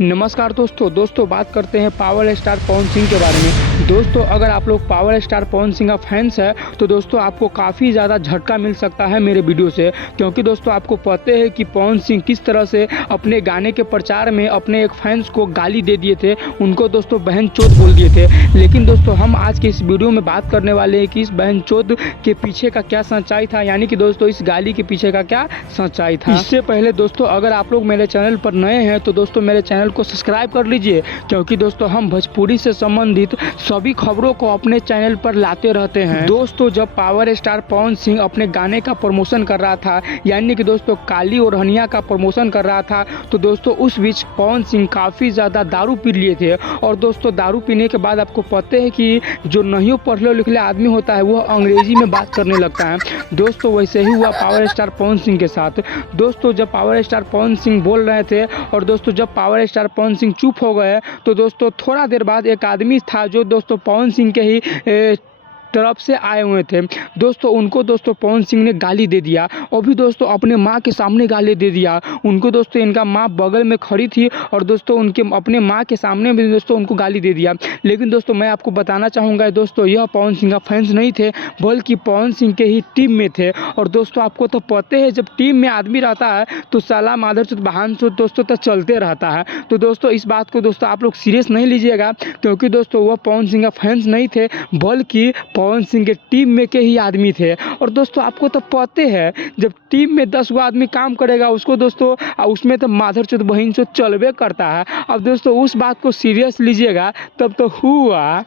नमस्कार दोस्तों बात करते हैं पावर स्टार पवन सिंह के बारे में। दोस्तों अगर आप लोग पावर स्टार पवन सिंह का फैंस है तो दोस्तों आपको काफ़ी ज़्यादा झटका मिल सकता है मेरे वीडियो से, क्योंकि दोस्तों आपको पता है कि पवन सिंह किस तरह से अपने गाने के प्रचार में अपने एक फैंस को गाली दे दिए थे, उनको दोस्तों बहन चोद बोल दिए थे। लेकिन दोस्तों हम आज के इस वीडियो में बात करने वाले हैं कि इस बहन चोद के पीछे का क्या सच्चाई था, यानी कि दोस्तों इस गाली के पीछे का क्या सच्चाई था। इससे पहले दोस्तों अगर आप लोग मेरे चैनल पर नए हैं तो दोस्तों मेरे चैनल को सब्सक्राइब कर लीजिए, क्योंकि दोस्तों हम भोजपुरी से संबंधित सभी खबरों को अपने चैनल पर लाते रहते हैं। दोस्तों जब पावर स्टार पवन सिंह अपने गाने का प्रमोशन कर रहा था, यानी कि दोस्तों काली और हनिया का प्रमोशन कर रहा था, तो दोस्तों उस बीच पवन सिंह काफ़ी ज़्यादा दारू पी लिए थे। और दोस्तों दारू पीने के बाद आपको पता है कि जो नहीं पढ़े लिखे आदमी होता है वो अंग्रेजी में बात करने लगता है। दोस्तों वैसे ही हुआ पावर स्टार पवन सिंह के साथ। दोस्तों जब पावर स्टार पवन सिंह बोल रहे थे और दोस्तों जब पावर स्टार पवन सिंह चुप हो गए तो दोस्तों थोड़ा देर बाद एक आदमी था जो दोस्तों पवन सिंह के ही तरफ से आए हुए थे। दोस्तों उनको दोस्तों पवन सिंह ने गाली दे दिया, और भी दोस्तों अपने माँ के सामने गाली दे दिया उनको। दोस्तों इनका माँ बगल में खड़ी थी और दोस्तों उनके अपने माँ के सामने भी दोस्तों उनको गाली दे दिया। लेकिन दोस्तों मैं आपको बताना चाहूँगा दोस्तों यह पवन सिंह का फैंस नहीं थे, बल्कि पवन सिंह के ही टीम में थे। और दोस्तों आपको तो पता है जब टीम में आदमी रहता है तो साला मादरचोद बहान चोद दोस्तों तो चलते रहता है। तो दोस्तों इस बात को दोस्तों आप लोग सीरियस नहीं लीजिएगा, क्योंकि दोस्तों वह पवन सिंह का फैंस नहीं थे, बल्कि पवन सिंह के टीम में के ही आदमी थे। और दोस्तों आपको तो पता है जब टीम में 10 गो आदमी काम करेगा उसको दोस्तों उसमें तो माधर चोद बहन चोद चलबे करता है। अब दोस्तों उस बात को सीरियस लीजिएगा तब तो हुआ।